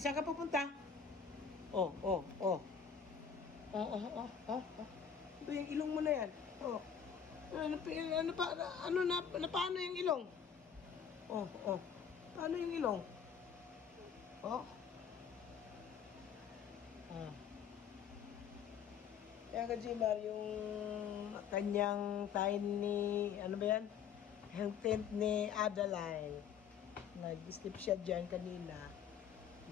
saan ka pupunta? Oh, oh, oh. Oh, oh, oh, oh, oh. Ito yung ilong mo na yan. Oh. Ano pa, paano yung ilong? Oh, oh. Paano yung ilong? Oh. Ah. Kaya ka, Jimar, yung kanyang tiny, ano ba yan? Yung tent ni Adeline. Nag-sleep siya dyan kanina.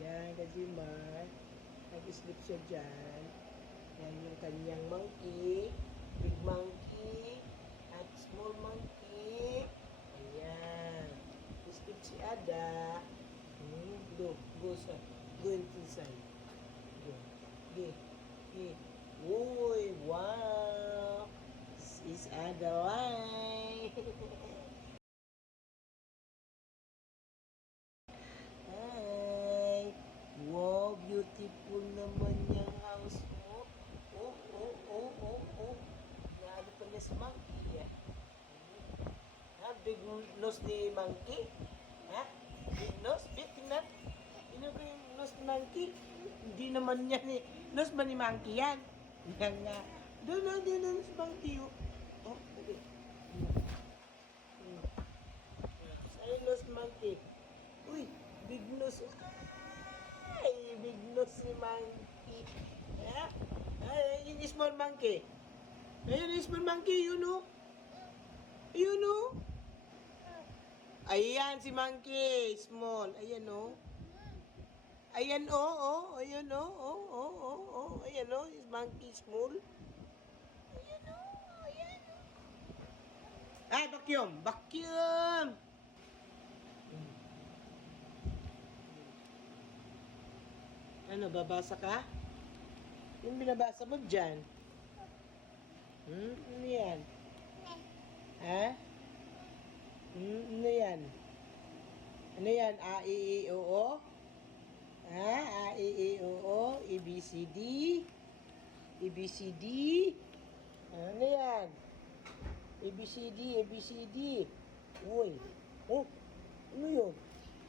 Yan, ka, Jimar. Nag-sleep siya dyan. Yan yung kanyang monkey. Big monkey. At small monkey. Ayan. Sleep si Ada. Go inside. Go. Go. Uy, wow! This is Adeline! Hi! Wow, beautiful naman yung house mo. Oh. Naano pala si monkey, ah. Ha? Big nose ni monkey? Ha? Big nose? Big, tingnan. Tingnan ko yung nose ni monkey. Hindi naman yan eh. Nose ba ni monkey yan? Yan nga. Doon si monkey. Oh, okay. Sa'yo nose monkey. Uy, big nose. Ay, big nose si monkey. Ha? Ay, yung small monkey. Ayun, yung small monkey, yun o. Ayun o. Ayan, si monkey. Small. Ayan o. Ayan oh. Ayan oh. Ayan oh, is monkey small. Ayan oh. Ayan oh. Ay, vacuum. Ano, babasa ka? Yung binabasa mo dyan? Ano yan? Ha? Ano yan? Ano yan? A, I, E, O, O? Ha? A, I, E, O, O, E, B, C, D. E, B, C, D. Ano yan? A, B, C, D, A, B, C, D. Uy. Oh. Ano yun?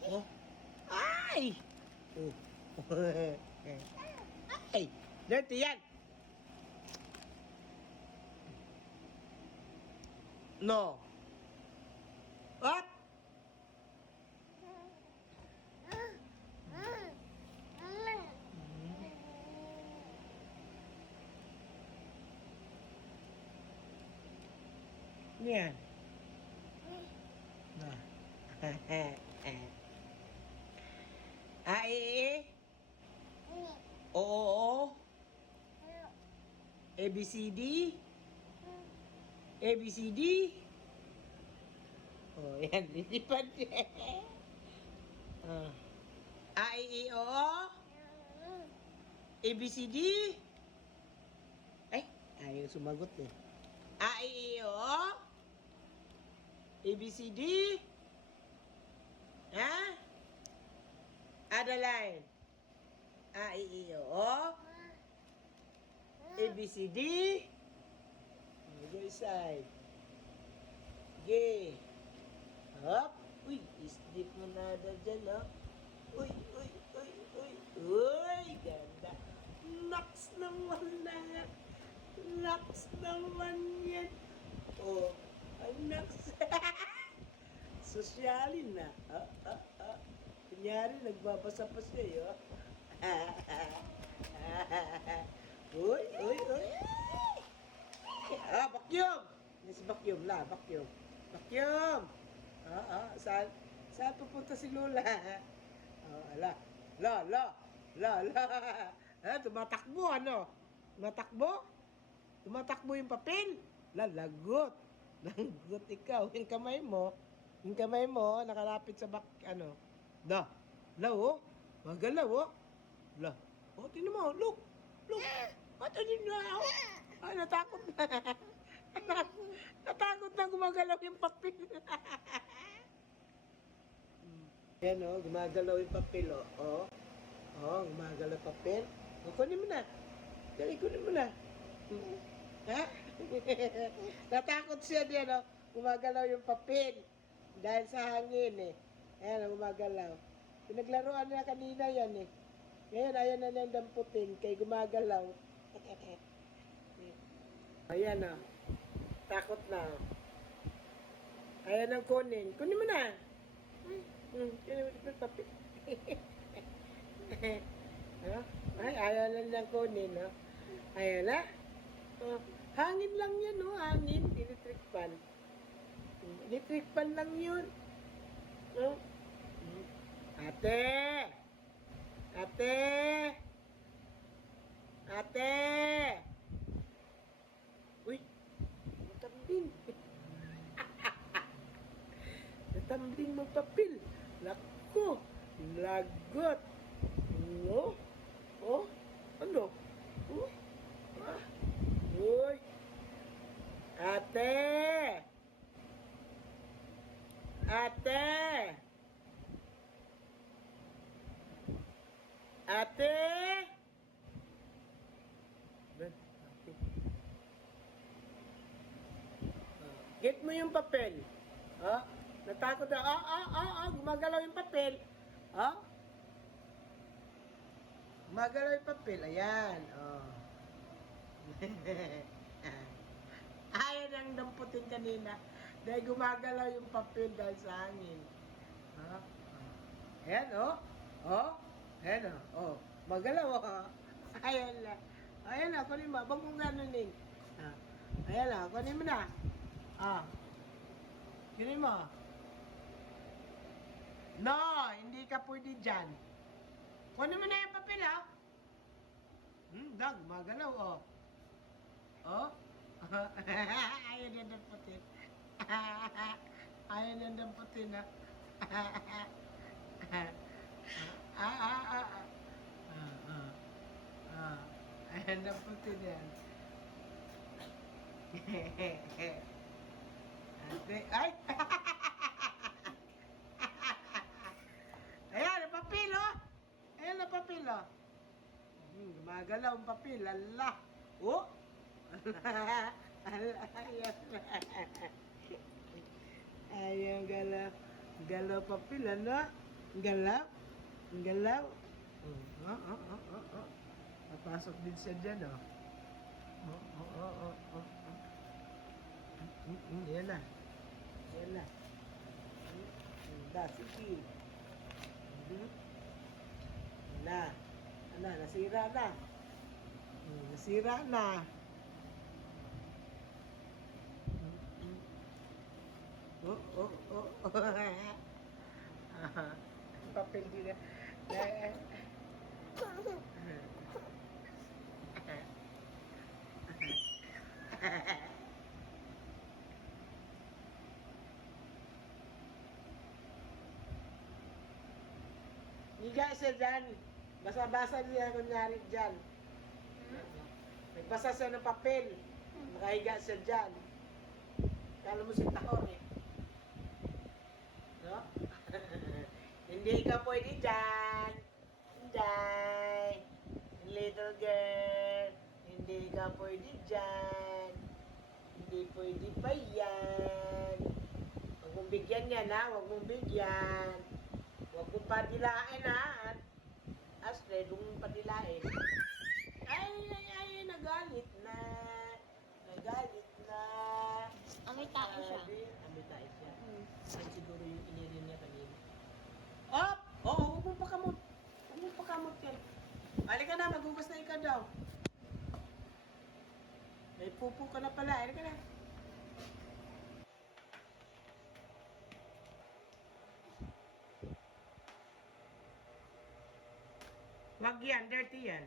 Oh. Ay! Oh. Ay! Dirty yan! No. What? Yan. Nah. A, E, O, A, B, C, D. A, B, C, D. Oh, yan. Lilipad. A, E, O, A, B, C, D. Ay, ayaw sumagot eh. A, E, O, A, B, C, D. Ha? Adeline. A, E, O, A, B, C, D. Go inside. Sige. Hop. Uy, sleep mo na dyan, no? Uy. Uy, ganda. Naks naman na. Naks naman yan. Oh, naks. Sosyalin na. Kunyari, nagbabasa pa siya, Uy. Vacuum! Yan si vacuum la, vacuum. Saan pupunta si Lola? Ala. Tumatakbo, ano? Tumatakbo yung papel. Lagot ikaw. Yung kamay mo, nakalapit sa ano. Oh. Magalaw, oh. Tingnan mo, look. Ano na, oh. Ay, natakot na. Natakot na gumagalaw yung papel. Yan, oh, gumagalaw yung papel, oh. Gumagalaw papel. Kunin mo na. Dali, kunin mo na. Ha? Natakot siya din, oh. Gumagalaw yung papel. Dahil sa hangin, eh. Ayan, gumagalaw. Pinaglaruan na kanina yan, eh. Ngayon, ayaw na niyang damputin kay gumagalaw. Ayan na. Takot na. Ayaw nang kunin. Kunin mo na. Kunin mo na papi. Ay, ayaw na niyang kunin. No? Ayaw na. Hangin lang yan, no? Hangin. Electric fan. Electric fan lang yun. No? Ate! Ate! Ate! Uy! Natambing! Natambing mo papel! Lako! Lagot! No? Oh? Ano? Oh? Ah? Uy! Ate! Ate! Ate! Ben, ate. Get mo yung papel. Oh, natakot na. Gumagalaw yung papel. Oh. Gumagalaw yung papel. Ayan. Oh. Ayaw nang damputin kanina. Dahil gumagalaw yung papel dahil sa hangin. Oh. Ayan, oh. Oh. Ayan, oh. Magalaw, oh. Ayan na. Ayan na, kunin mo. Huwag mong ganunin. Ayan na, kunin mo na. Kunin mo. No, hindi ka pwede dyan. Kunin mo na yung papel, ha? Dag, magalaw, oh. Oh? Ayaw na damputin. Ayaw na damputin, ha? Ayan na puti yan. Ate, ay! Ayan, ang papel, oh! Ayan ang papel, oh! Gumagalaw ang papel, ala! Oh! Ala, ayan. Ayan, galaw. Galaw papel, ano? Galaw. Galaw. Napasok din siya dyan, oh. Yan na. Yan na. Sige. Na. Nasira na. Nasira na. Papel din na. Higa siya dyan. Basa-basa niya kunyari dyan. Nagbasa siya ng papel. Nakahiga siya dyan. Kala mo si Tahor, eh. No? Hindi ka pwede dyan. Hindi. Little girl. Hindi ka pwede dyan. Hindi pwede pa yan. Huwag mong bigyan yan, ha? Huwag mong bigyan. Huwag mong padilain, ha? Ashley, huwag mong padilain. Ay, nagalit na. Nagalit na. Amoy tae siya. Amoy tae siya. Yan siguro yung inirin niya kanina. Oh! Oo, huwag mong pakamot. Huwag mong pakamot yan. Halika na, magugas na ikaw daw. May pupo ka na pala. Halika na. Wag yan, dirty yan.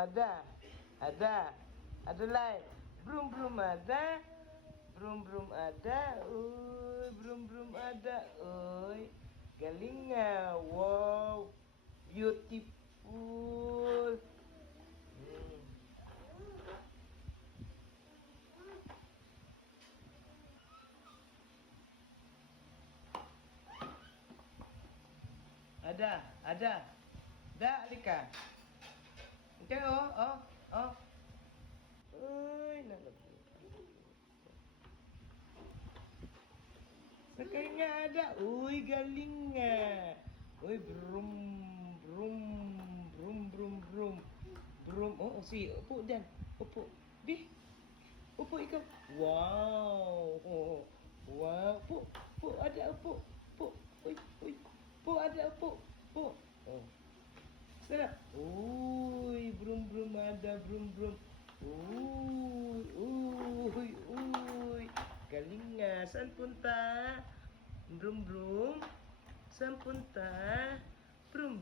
ada. Ada. Ada lain. Brum ada. Brum ada. Brum ada. Oi. Galing nga. Wow. Beautiful. Hmm. Ada. Da, Alika. Okay, oh. Uy, nalagay. Sakay nga ada. Uy, galing nga. Uy, brum. Brum. Oh, si, upo dyan. Upo. Bi, upo ikaw. Wow. Oh, wow. Upo, ada upo. Upo. Uy. Upo, ada upo. Upo. Oh. Sarap. Uy, brum ada, brum. Uy. Galing nga. Saan punta? Brum. Saan punta? Brum.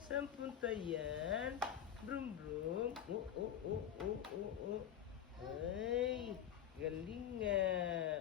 Saan punta yan? Brum. Oh. Ay, galing nga.